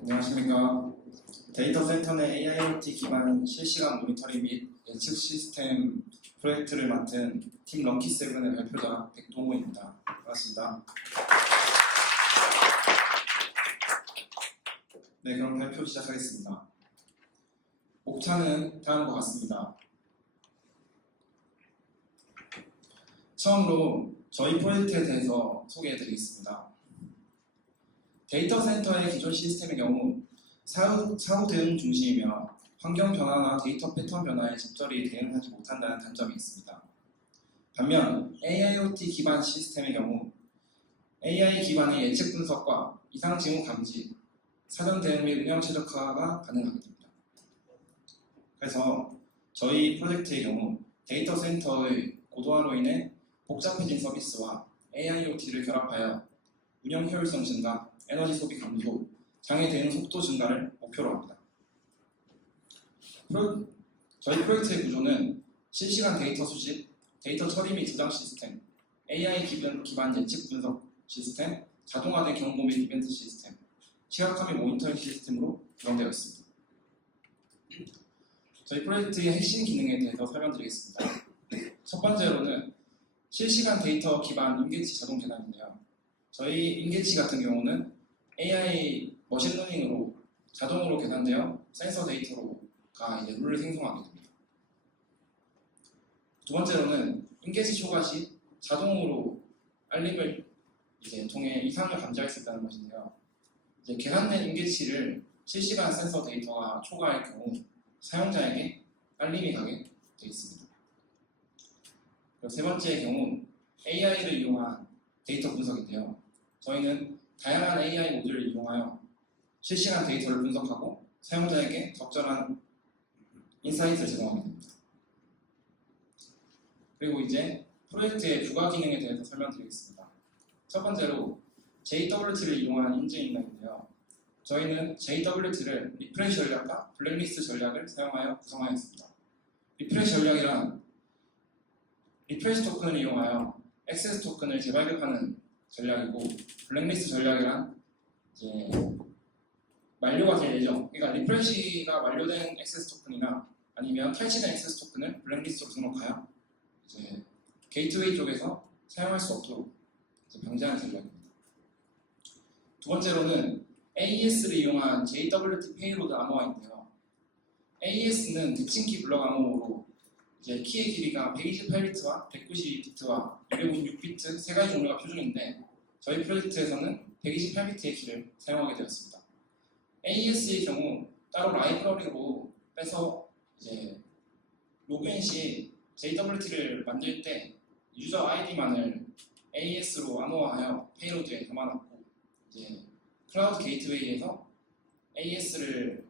안녕하십니까. 데이터 센터 내 AIoT 기반 실시간 모니터링 및 예측 시스템 프로젝트를 맡은 팀 럭키세븐의 발표자 백동호입니다. 반갑습니다. 네, 그럼 발표 시작하겠습니다. 목차는 다음과 같습니다. 처음으로 저희 프로젝트에 대해서 소개해드리겠습니다. 데이터 센터의 기존 시스템의 경우 사후, 사후 대응 중심이며 환경 변화나 데이터 패턴 변화에 적절히 대응하지 못한다는 단점이 있습니다. 반면 AIoT 기반 시스템의 경우 AI 기반의 예측 분석과 이상 징후 감지, 사전 대응 및 운영 최적화가 가능하게 됩니다. 그래서 저희 프로젝트의 경우 데이터 센터의 고도화로 인해 복잡해진 서비스와 AIoT를 결합하여 운영 효율성 증가, 에너지 소비 감소, 장애 대응 속도 증가를 목표로 합니다. 프로- 저희 프로젝트의 구조는 실시간 데이터 수집, 데이터 처리 및 저장 시스템, AI 기반, 기반 예측 분석 시스템, 자동화된 경고 및 이벤트 시스템, 시각화 및 모니터링 시스템으로 구성되어 있습니다. 저희 프로젝트의 핵심 기능에 대해서 설명드리겠습니다. 첫 번째로는 실시간 데이터 기반 인계치 자동 계산인데요. 저희 인계치 같은 경우는 AI 머신러닝으로 자동으로 계산되어 센서 데이터로가 이제 룰을 생성하게 됩니다. 두 번째로는 인계치 초과 시 자동으로 알림을 이제 통해 이상을 감지할 수 있다는 것인데요. 이제 계산된 인계치를 실시간 센서 데이터가 초과할 경우 사용자에게 알림이 가게 되어 있습니다. 그리고 세 번째의 경우 AI를 이용한 데이터 분석인데요. 저희는 다양한 AI 모듈을 이용하여 실시간 데이터를 분석하고 사용자에게 적절한 인사이트를 제공하게 됩니다. 그리고 이제 프로젝트의 부가 기능에 대해서 설명드리겠습니다. 첫 번째로 JWT를 이용한 인증 인간인데요. 저희는 JWT를 리프레시 전략과 블랙리스트 전략을 사용하여 구성하였습니다. 리프레시 전략이란 리프레시 토큰을 이용하여 액세스 토큰을 재발급하는 전략이고 블랙리스트 전략이란 이제 만료가 될 예정 그러니까 리프레시가 완료된 액세스 토큰이나 아니면 탈취된 액세스 토큰을 블랙리스트로 등록하여 이제 게이트웨이 쪽에서 사용할 수 없도록 방지하는 전략입니다. 두 번째로는 AES를 이용한 JWT 페이로드 암호화인데요. AES는 대칭키 블럭 암호로 이제 키의 길이가 128비트와 192비트와 256비트 세 가지 종류가 표준인데 저희 프로젝트에서는 128비트의 키를 사용하게 되었습니다. AES의 경우 따로 라이브러리로 빼서 이제 로그인 시 JWT를 만들 때 유저 아이디만을 AES로 암호화하여 페이로드에 담아놨고 이제 클라우드 게이트웨이에서 AES를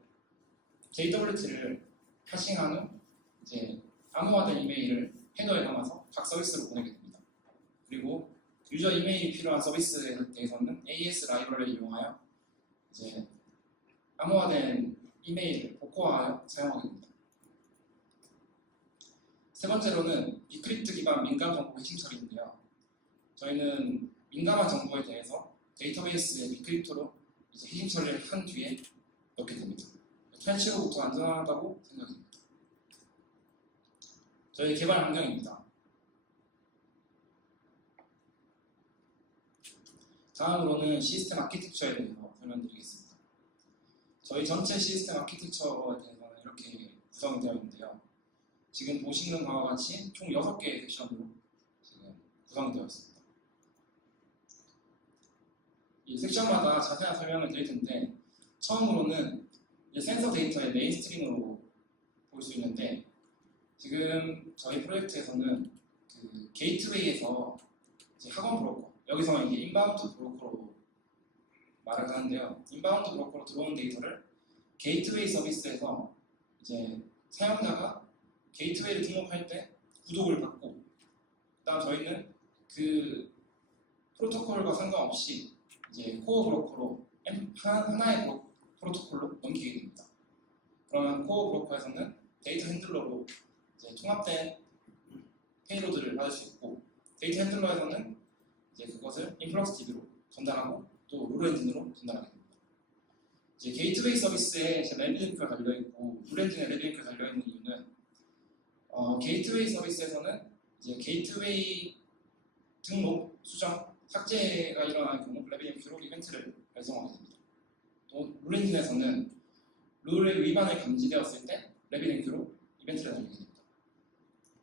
JWT를 하싱한 후 이제 암호화된 이메일을 헤더에 담아서 각 서비스로 보내게 됩니다. 그리고 유저 이메일이 필요한 서비스에 대해서는 AES 라이브러리를 이용하여 이제 암호화된 이메일을 복호하여 사용하게 됩니다. 세 번째로는 비크립트 기반 민감 정보 핵심 처리인데요. 저희는 민감한 정보에 대해서 데이터베이스에 비크립트로 이제 핵심 처리를 한 뒤에 넣게 됩니다. 탈취로부터 안전하다고 생각합니다. 저희 개발 환경입니다. 다음으로는 시스템 아키텍처에 대해서 설명드리겠습니다. 저희 전체 시스템 아키텍처에 대해서는 이렇게 구성이 되어 있는데요. 지금 보시는 바와 같이 총 6개의 섹션으로 지금 구성이 되어 있습니다. 이 섹션마다 자세한 설명을 드릴 텐데 처음으로는 센서 데이터의 메인스트림으로 볼 수 있는데 지금 저희 프로젝트에서는 그 게이트웨이에서 학원 브로커 여기서 이제 인바운드 브로커로 말을 하는데요. 인바운드 브로커로 들어오는 데이터를 게이트웨이 서비스에서 이제 사용자가 게이트웨이를 등록할 때 구독을 받고 그다음 저희는 그 프로토콜과 상관없이 이제 코어 브로커로 한- 하나의 브로- 프로토콜로 넘기게 됩니다. 그러면 코어 브로커에서는 데이터 핸들러로 이제 통합된 페이로드를 받을 수 있고 데이터 핸들러에서는 이제 그것을 인플럭스 DB로 전달하고 또룰 엔진으로 전달하게 됩니다. 이제 게이트웨이 서비스에 이제 랩링크가 달려 있고 블렌진에 랩링크가 달려 있는 이유는 어, 게이트웨이 서비스에서는 이제 게이트웨이 등록, 수정, 삭제가 일어나는 경우 랩링크로 이벤트를 발송하게 됩니다. 또 룰엔진에서는 룰의 위반을 감지되었을 때 랩링크로 이벤트를 날리게 됩니다.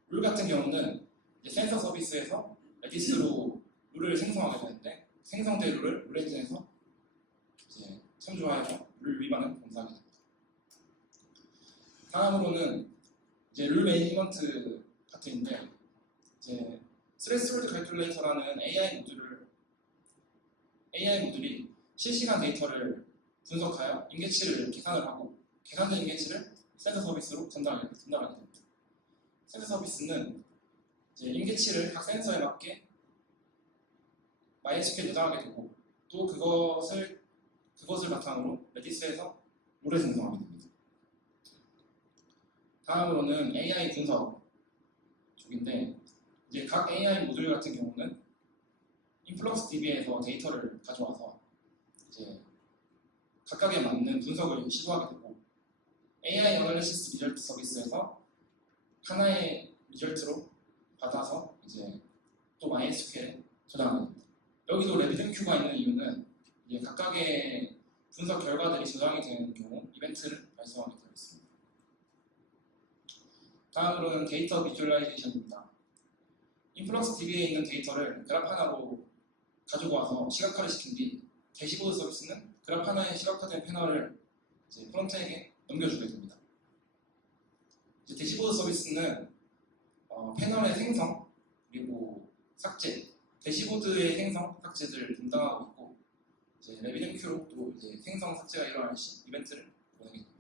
룰 같은 경우는 센서 서비스에서 레디스로 룰을 생성하게 되는데 생성된 룰을 룰 엔진에서 이제 참조하여서 룰 위반을 검사하게 됩니다. 다음으로는 이제 룰 매니지먼트 파트인데 이제 스레스홀드 칼큘레이터라는 AI 모듈을 AI 모듈이 실시간 데이터를 분석하여 인계치를 계산을 하고 계산된 인계치를 센서 서비스로 전달하게, 전달하게 됩니다. 센서 서비스는 이제 인계치를 각 센서에 맞게 MySQL 저장하게 되고 또 그것을 그것을 바탕으로 레디스에서 룰을 생성하게 됩니다. 다음으로는 AI 분석 쪽인데 이제 각 AI 모듈 같은 경우는 인플럭스 DB에서 데이터를 가져와서 이제 각각에 맞는 분석을 시도하게 되고 AI 어널리시스 리절트 서비스에서 하나의 리절트로 받아서 이제 또 MySQL에 저장하게 됩니다. 여기도 레비등큐가 있는 이유는 이제 각각의 분석 결과들이 저장이 되는 경우 이벤트를 발송하게 되어 있습니다. 다음으로는 데이터 비주얼라이제이션입니다. 인플럭스 DB에 있는 데이터를 그래프 하나로 가지고 와서 시각화를 시킨 뒤 대시보드 서비스는 그래프 하나의 시각화된 패널을 이제 프론트에게 넘겨주게 됩니다. 대시보드 서비스는 어, 패널의 생성 그리고 삭제, 대시보드의 생성, 삭제를 담당하고 있고 이제 레비전 큐로 또 이제 생성, 삭제가 일어날 시 이벤트를 보내게 됩니다.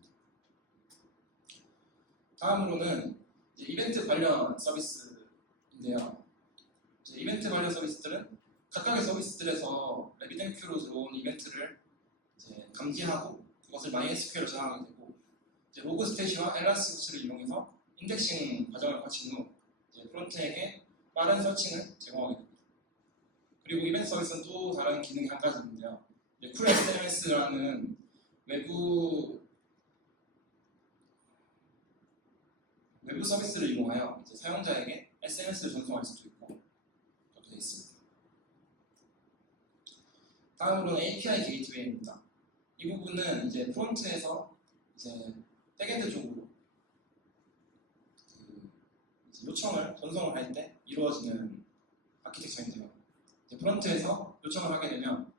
다음으로는 이벤트 관련 서비스인데요. 이제 이벤트 관련 서비스들은 각각의 서비스들에서 레비전 큐로 들어온 이벤트를 이제 감지하고 그것을 MySQL로 저장하게 이제 로그 스탯이와 엘라스티스를 이용해서 인덱싱 과정을 거친 후 프론트에게 빠른 서칭을 제공하게 됩니다. 그리고 이벤트 서비스는 또 다른 기능이 한 가지 있는데요. 이제 쿨 SMS라는 외부 외부 서비스를 이용하여 사용자에게 SMS를 전송할 수도 있고 그렇게 되어 있습니다. 다음으로는 API 게이트웨이입니다. 이 부분은 이제 프론트에서 이제 백엔드 쪽으로 그 요청을 전송을 할 때 이루어지는 아키텍처인데요. 프론트에서 요청을 하게 되면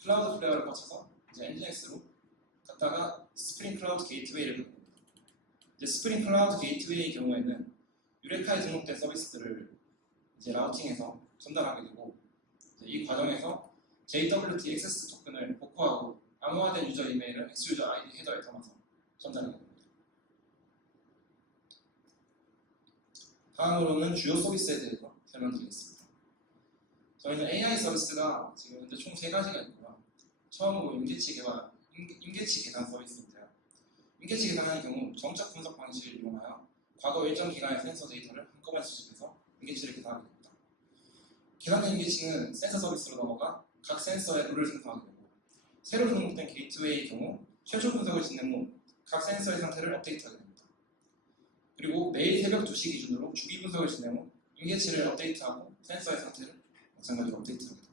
클라우드 플레어를 거쳐서 이제 엔진엑스로 갔다가 스프링 클라우드 게이트웨이를 갖고. 이제 스프링 클라우드 게이트웨이의 경우에는 유레카에 등록된 서비스들을 이제 라우팅해서 전달하게 되고 이 과정에서 JWT 액세스 토큰을 복구하고 암호화된 유저 이메일을 X유저 아이디 헤더에 담아서 전달하게 됩니 다. 다음으로는 주요 서비스에 대해서 설명드리겠습니다. 저희는 AI 서비스가 지금 현재 총 세 가지가 있고요. 처음으로 임계치 개발, 임- 임계치 계산 서비스인데요. 임계치 계산하는 경우 정적 분석 방식을 이용하여 과거 일정 기간의 센서 데이터를 한꺼번에 수집해서 임계치를 계산하게 됩니다. 계산된 임계치는 센서 서비스로 넘어가 각 센서의 룰을 생성하게 되고 새로 등록된 게이트웨이의 경우 최초 분석을 진행 후 각 센서의 상태를 업데이트하게 됩니다. 그리고 매일 새벽 2시 기준으로 주기 분석을 진행 후 임계치를 업데이트하고 센서의 상태를 마찬가지로 업데이트하게 됩니다.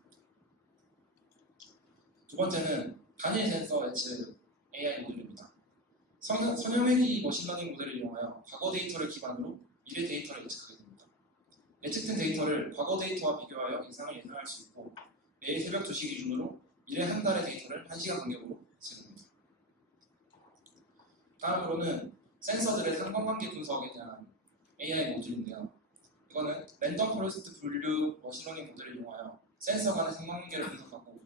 두 번째는 단일 센서 예측 AI 모듈입니다. 선, 선형회기 머신러닝 모델을 이용하여 과거 데이터를 기반으로 미래 데이터를 예측하게 됩니다. 예측된 데이터를 과거 데이터와 비교하여 이상을 예상할 수 있고 매일 새벽 2시 기준으로 미래 한 달의 데이터를 1시간 간격으로 예측합니다. 다음으로는 센서들의 상관관계 분석에 대한 AI 모듈인데요. 이거는 랜덤 포레스트 분류 머신러닝 모델을 이용하여 센서 간의 상관관계를 분석하고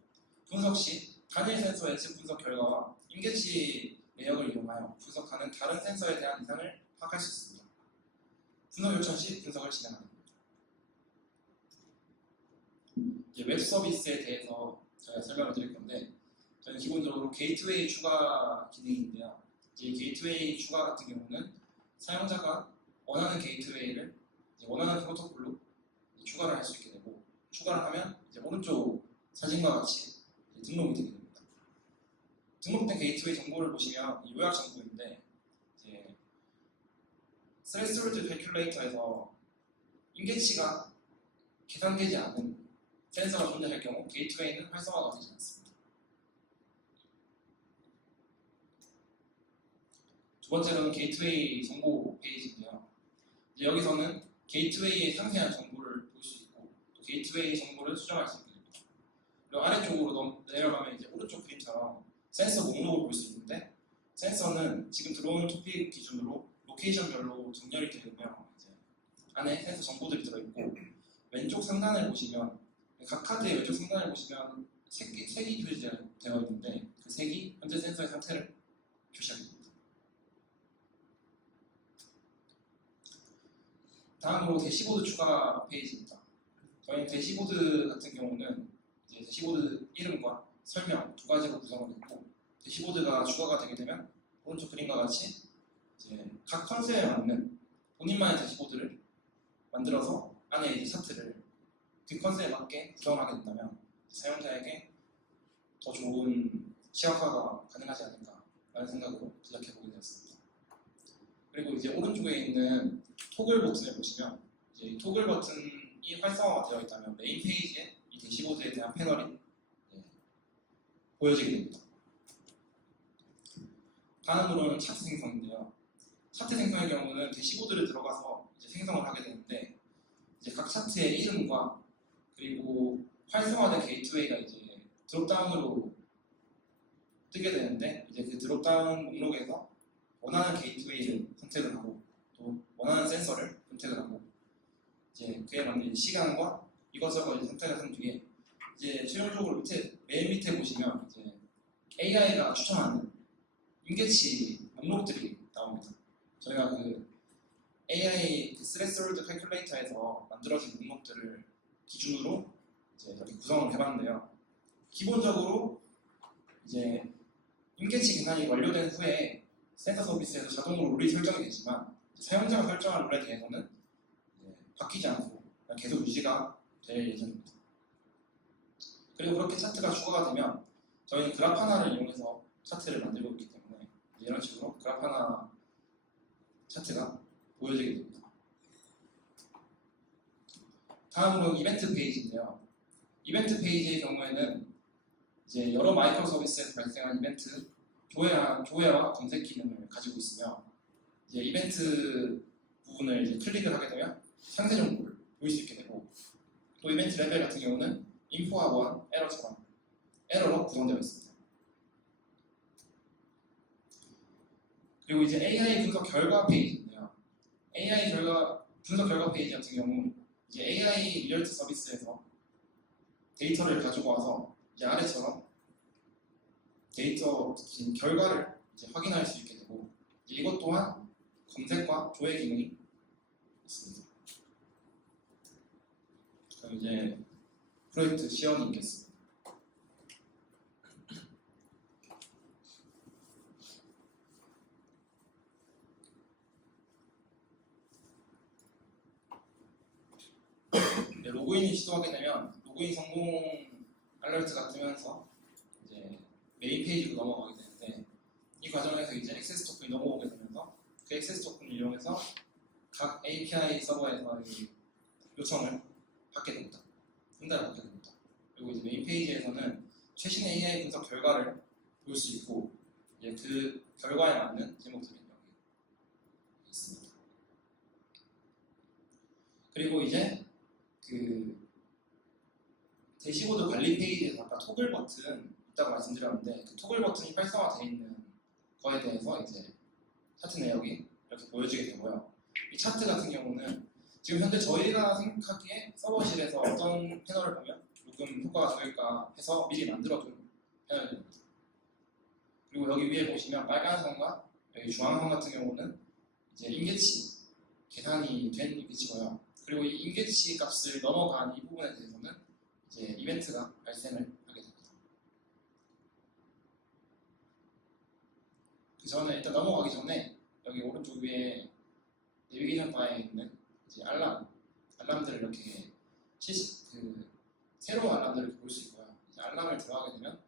분석 시 단일 센서 예측 분석 결과와 임계치 내역을 이용하여 분석하는 다른 센서에 대한 이상을 파악할 수 있습니다. 분석 요청 시 분석을 진행합니다. 이제 웹 서비스에 대해서 제가 설명을 드릴 건데 저는 기본적으로 게이트웨이 추가 기능인데요. 이제 게이트웨이 추가 같은 경우는 사용자가 원하는 게이트웨이를 원하는 프로토콜로 추가를 할 수 있게 되고 추가를 하면 이제 오른쪽 사진과 같이 등록이 되게 됩니다. 등록된 게이트웨이 정보를 보시면 이 요약 정보인데 이제 스레스홀드 캘큘레이터에서 인계치가 계산되지 않은 센서가 존재할 경우 게이트웨이는 활성화가 되지 않습니다. 두 번째로는 게이트웨이 정보 페이지인데요. 여기서는 게이트웨이의 상세한 정보를 볼 수 있고 또 게이트웨이 정보를 수정할 수 있게 됩니다. 그리고 아래쪽으로 넘- 내려가면 이제 오른쪽 그림처럼 센서 목록을 볼 수 있는데 센서는 지금 들어오는 토픽 기준으로 로케이션별로 정렬이 되고요. 이제 안에 센서 정보들이 들어있고 왼쪽 상단을 보시면 각 카드의 왼쪽 상단을 보시면 색이, 색이 표시되어 있는데 그 색이 현재 센서의 상태를 표시하게 됩니다. 다음으로 대시보드 추가 페이지입니다. 저희 대시보드 같은 경우는 이제 대시보드 이름과 설명 두 가지로 구성을 했고 대시보드가 추가가 되게 되면 오른쪽 그림과 같이 이제 각 컨셉에 맞는 본인만의 대시보드를 만들어서 안에 이제 차트를 그 컨셉에 맞게 구성하게 된다면 사용자에게 더 좋은 시각화가 가능하지 않을까라는 생각으로 제작해 보게 되었습니다. 그리고 이제 오른쪽에 있는 토글 버튼을 보시면 이제 이 토글 버튼이 활성화가 되어 있다면 메인 페이지에 이 대시보드에 대한 패널이 예, 보여지게 됩니다. 다음으로는 차트 생성인데요. 차트 생성의 경우는 대시보드를 들어가서 이제 생성을 하게 되는데 이제 각 차트의 이름과 그리고 활성화된 게이트웨이가 이제 드롭다운으로 뜨게 되는데 이제 그 드롭다운 목록에서 원하는 게이트웨이를 선택을 하고 또 원하는 센서를 선택을 하고 이제 그에 맞는 시간과 이것저것 선택을 한 뒤에 이제 최종적으로 밑에 맨 밑에 보시면 이제 AI가 추천하는 인계치 목록들이 나옵니다. 저희가 그 AI 그 스레스홀드 캘큘레이터에서 만들어진 목록들을 기준으로 이제 이렇게 구성을 해봤는데요. 기본적으로 이제 인계치 계산이 완료된 후에 센터 서비스에서 자동으로 룰이 설정이 되지만 사용자가 설정한 룰에 대해서는 바뀌지 않고 계속 유지가 될 예정입니다. 그리고 그렇게 차트가 추가가 되면 저희는 그래프 하나를 이용해서 차트를 만들고 있기 때문에 이런 식으로 그래프 하나 차트가 보여지게 됩니다. 다음으로 이벤트 페이지인데요. 이벤트 페이지의 경우에는 이제 여러 마이크로 서비스에서 발생한 이벤트 조회와, 조회와 검색 기능을 가지고 있으며 이제 이벤트 부분을 이제 클릭을 하게 되면 상세 정보를 볼 수 있게 되고 또 이벤트 레벨 같은 경우는 인포와 원, 에러처럼 에러로 구성되어 있습니다. 그리고 이제 AI 분석 결과 페이지인데요. AI 결과 분석 결과 페이지 같은 경우 이제 AI 리얼트 서비스에서 데이터를 가지고 와서 이제 아래처럼 데이터 결과를 이제 확인할 수 있게 되고 이것 또한 검색과 조회 기능이 있습니다. 그럼 이제 프로젝트 시연이 있겠습니다. 로그인이 시도하게 되면 로그인 성공 알러트가 뜨면서 이제 메인 페이지로 넘어가게 되는데 이 과정에서 이제 액세스 토큰이 넘어오게 되면서 그 액세스 토큰을 이용해서 각 API 서버에서 이 요청을 받게 됩니다. 응답을 받게 됩니다. 그리고 이제 메인 페이지에서는 최신 AI 분석 결과를 볼 수 있고 이제 그 결과에 맞는 제목들이 여기 있습니다. 그리고 이제 그 대시보드 관리 페이지에서 아까 토글 버튼 있다고 말씀드렸는데 그 토글 버튼이 활성화되어 있는 거에 대해서 이제 차트 내역이 이렇게 보여지게 되고요. 이 차트 같은 경우는 지금 현재 저희가 생각하기에 서버실에서 어떤 패널을 보면 녹음 효과가 좋을까 해서 미리 만들어둔 패널입니다. 그리고 여기 위에 보시면 빨간 선과 여기 주황 선 같은 경우는 이제 인계치 계산이 된 인계치고요. 그리고 이 인계치 값을 넘어간 이 부분에 대해서는 이제 이벤트가 발생을 그 전에 일단 넘어가기 전에 여기 오른쪽 위에 내비게이션 바에 있는 이제 알람 알람들을 이렇게 시스, 그 새로운 알람들을 볼 수 있고요. 이제 알람을 들어가게 되면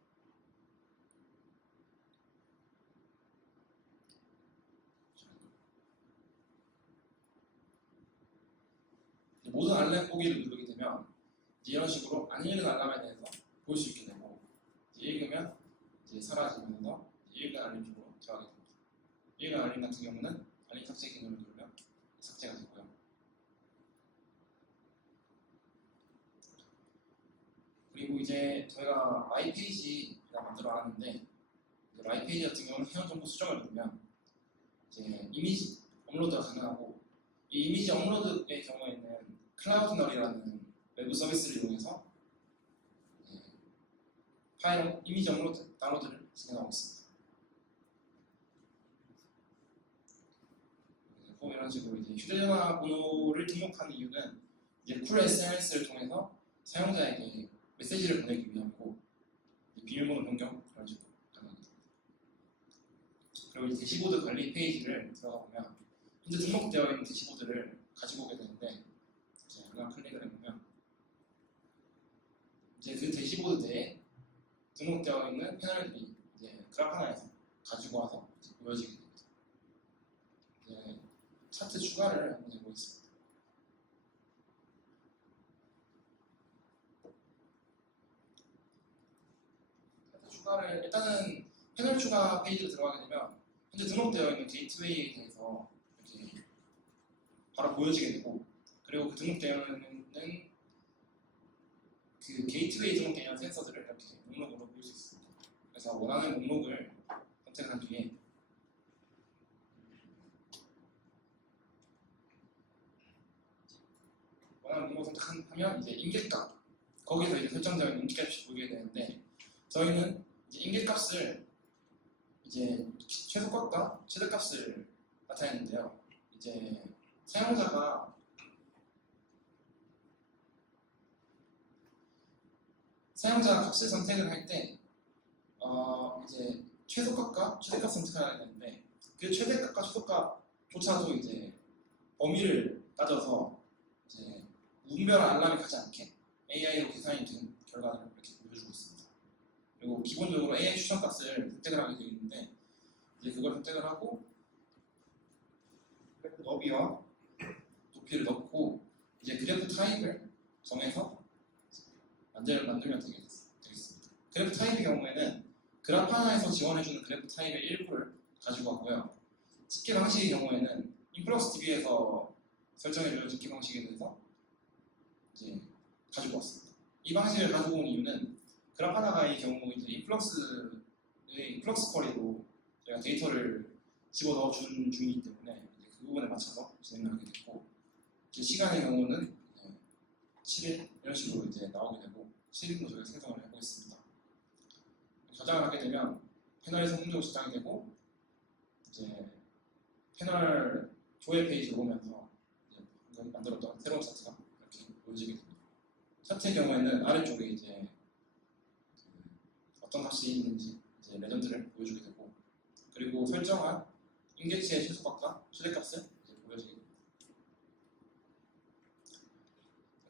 모든 알람 보기를 누르게 되면 이런 식으로 안 읽은 알람에 대해서 볼 수 있게 되고 읽으면 이제 사라지면서 읽은 알림으로 들어가게 됩니다. 읽은 알림 같은 경우는 알림 삭제 기능을 누르면 삭제가 되고요. 그리고 이제 저희가 마이 페이지가 만들어 놨는데 이제 마이 페이지 같은 경우는 회원 정보 수정을 누르면 이제 이미지 업로드가 가능하고 이 이미지 업로드의 경우에는 클라우드널이라는 외부 서비스를 이용해서 네, 파일 이미지 업로드 다운로드를 진행하고 있습니다. 그리고 이런 식으로 이제 휴대전화 번호를 등록하는 이유는 이제 쿨 SNS를 통해서 사용자에게 메시지를 보내기 위함이고 비밀번호 변경 이런 식으로 가능합니다. 그리고 이제 대시보드 관리 페이지를 들어가 보면 현재 등록되어 있는 대시보드를 가지고 오게 되는데 이제 하나 클릭을 해보면 이제 그 대시보드 내에 등록되어 있는 패널들이 이제 그래프 하나에서 가지고 와서 보여지게 됩니다. 차트 추가를 한번 해보겠습니다. 차트 추가를 일단은 패널 추가 페이지로 들어가게 되면 현재 등록되어 있는 게이트웨이에 대해서 이렇게 바로 보여지게 되고 그리고 그 등록되어 있는 그 게이트웨이 등록되어 있는 센서들을 이렇게 목록으로 볼 수 있습니다. 그래서 원하는 목록을 선택한 뒤에 목록 선택하면 이제 임계값 거기서 이제 설정되어 있는 임계값이 보이게 되는데 저희는 이제 임계값을 이제 최소값과 최대값을 나타내는데요. 이제 사용자가 사용자가 값을 선택을 할 때 어, 이제 최소값과 최대값 선택해야 되는데 그 최대값과 최소값조차도 이제 범위를 따져서 이제 무분별한 알람이 가지 않게 AI로 계산이 된 결과를 이렇게 보여주고 있습니다. 그리고 기본적으로 AI 추천 값을 선택을 하게 되어 있는데 이제 그걸 선택을 하고 그래프 너비와 높이를 넣고 이제 그래프 타입을 정해서 만들, 만들면 되겠, 되겠습니다. 그래프 타입의 경우에는 그래프 하나에서 지원해주는 그래프 타입의 일부를 가지고 왔고요. 집계 방식의 경우에는 인플럭스 DB에서 설정해주는 집계 방식에 대해서 이제 가지고 왔습니다. 이 방식을 가지고 온 이유는 하나의 경우 이제 인플럭스의 인플럭스 쿼리로 저희가 데이터를 집어넣어 준 중이기 때문에 그 부분에 맞춰서 진행을 하게 됐고 이제 시간의 경우는 7일 이런 식으로 이제 나오게 되고 7일로 저희가 생성을 해보겠습니다. 저장을 하게 되면 패널이 성공적으로 저장이 되고 이제 패널 조회 페이지로 오면서 만들었던 새로운 차트가 됩니다. 차트의 경우에는 아래쪽에 이제 어떤 값이 있는지 이제 레전드를 보여주게 되고 그리고 설정한 인계치의 최소값과 최대값을 이제 보여지게 됩니다.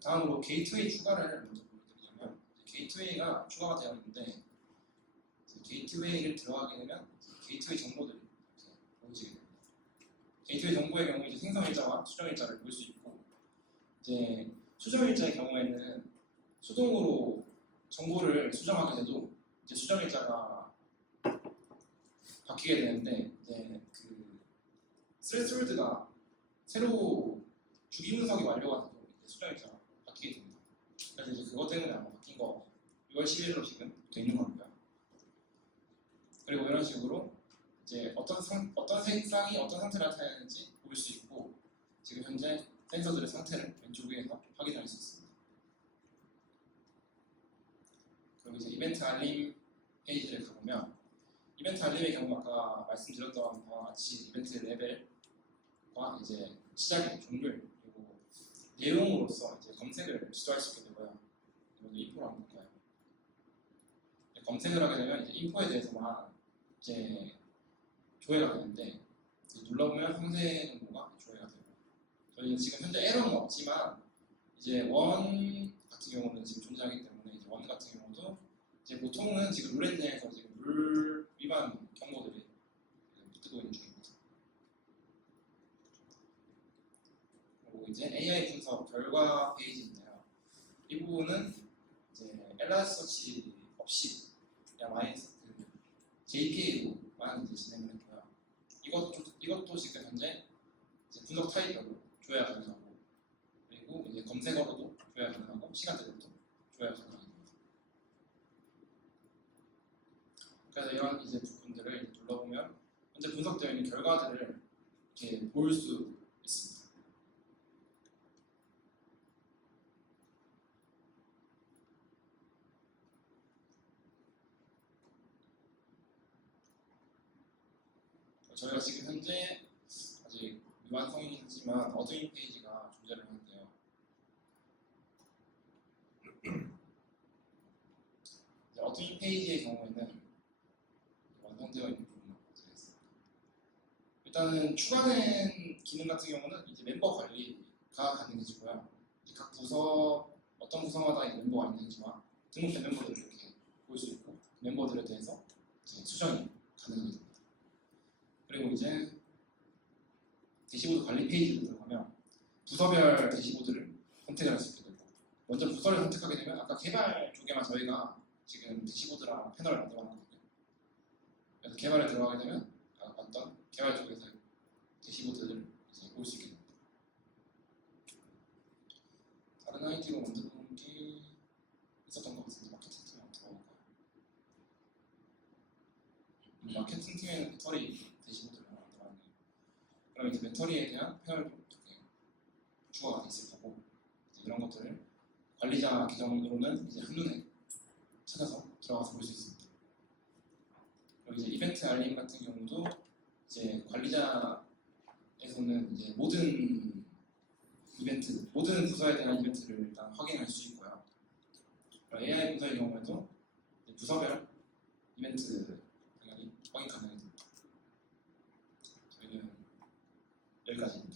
다음으로 게이트웨이 추가를 먼저 보여드리자면 게이트웨이가 추가가 되어 있는데 게이트웨이를 들어가게 되면 게이트웨이 정보들이 보여지게 됩니다. 게이트웨이 정보의 경우 이제 생성 일자와 수정 일자를 볼 수 있고 이제 수정 일자의 경우에는 수동으로 정보를 수정하게 돼도 이제 수정 일자가 바뀌게 되는데 이제 그 스레스홀드가 새로 주기 분석이 완료가 돼도 이제 수정 일자가 바뀌게 됩니다. 그래서 이제 그것 때문에 아마 바뀐 거 6월 10일로 지금 돼 있는 거고요. 그리고 이런 식으로 이제 어떤 상, 어떤 색상이 어떤 상태를 나타내는지 볼 수 있고 지금 현재 센서들의 상태를 왼쪽 위에서 확인할 수 있습니다. 그리고 이제 이벤트 알림 페이지를 가보면 이벤트 알림의 경우 아까 말씀드렸던 바와 같이 이벤트 레벨과 이제 시작의 종류 그리고 내용으로서 이제 검색을 시도할 수 있게 되고요. 그리고 인포를 한번 볼까요? 검색을 하게 되면 이제 인포에 대해서만 이제 조회가 되는데 눌러보면 상세 정보가 조회가 되고 저희는 지금 현재 에러는 없지만 이제 원 같은 경우는 지금 존재하기 때문에 이제 원 같은 경우도 이제 보통은 지금 룰 엔진에서 지금 룰 위반 경고들이 뜨고 있는 중입니다. 그리고 이제 AI 분석 결과 페이지인데요. 이 부분은 이제 엘라스터치 없이 그냥 그 JPA로만 이제 진행을 했고요. 이것도 이것도 지금 현재 분석 타입별로 조회가 가능하고 그리고 이제 검색어로도 조회가 가능하고 시간대로도 조회가 가능합니다. 그래서 이런 이제 부분들을 이제 눌러보면 현재 분석되어 있는 결과들을 이렇게 볼 수 있습니다. 저희가 지금 현재 아직 미완성 이지만 어드인 페이지가 존재를 하는데요. 어드인 페이지의 경우에는 완성되어 있는 부분만 보여드리겠습니다. 일단은 추가된 기능 같은 경우는 이제 멤버 관리가 가능해지고요. 각 부서 어떤 부서마다 이 멤버가 있는지와 등록된 멤버들을 이렇게 볼 수 있고 그 멤버들에 대해서 수정이 가능하게 됩니다. 그리고 이제 대시보드 관리 페이지로 들어가면 부서별 대시보드를 선택을 할수 있게 되고 먼저 부서를 선택하게 되면 아까 개발 쪽에만 저희가 지금 대시보드랑 패널을 만들어 놨거든요. 그래서 개발에 들어가게 되면 아까 봤던 개발 쪽에서 대시보드를 이제 볼 수 있게 됩니다. 다른 아이디로 만들어 놓은 게 있었던 것 같은데 마케팅 팀에 들어볼까요? 음, 마케팅 팀에는 배터리 대시보드를 하나 만들어놨네요. 그럼 이제 배터리에 대한 이렇게 추가가 돼 있을 거고 이런 것들을 관리자 계정으로는 이제 한눈에 찾아서 들어가서 볼 수 있습니다. 그리고 이제 이벤트 알림 같은 경우도 이제 관리자에서는 이제 모든 이벤트, 모든 부서에 대한 이벤트를 일단 확인할 수 있고요. AI 부서의 경우에도 부서별 이벤트 당연히 확인 가능합니 El casino.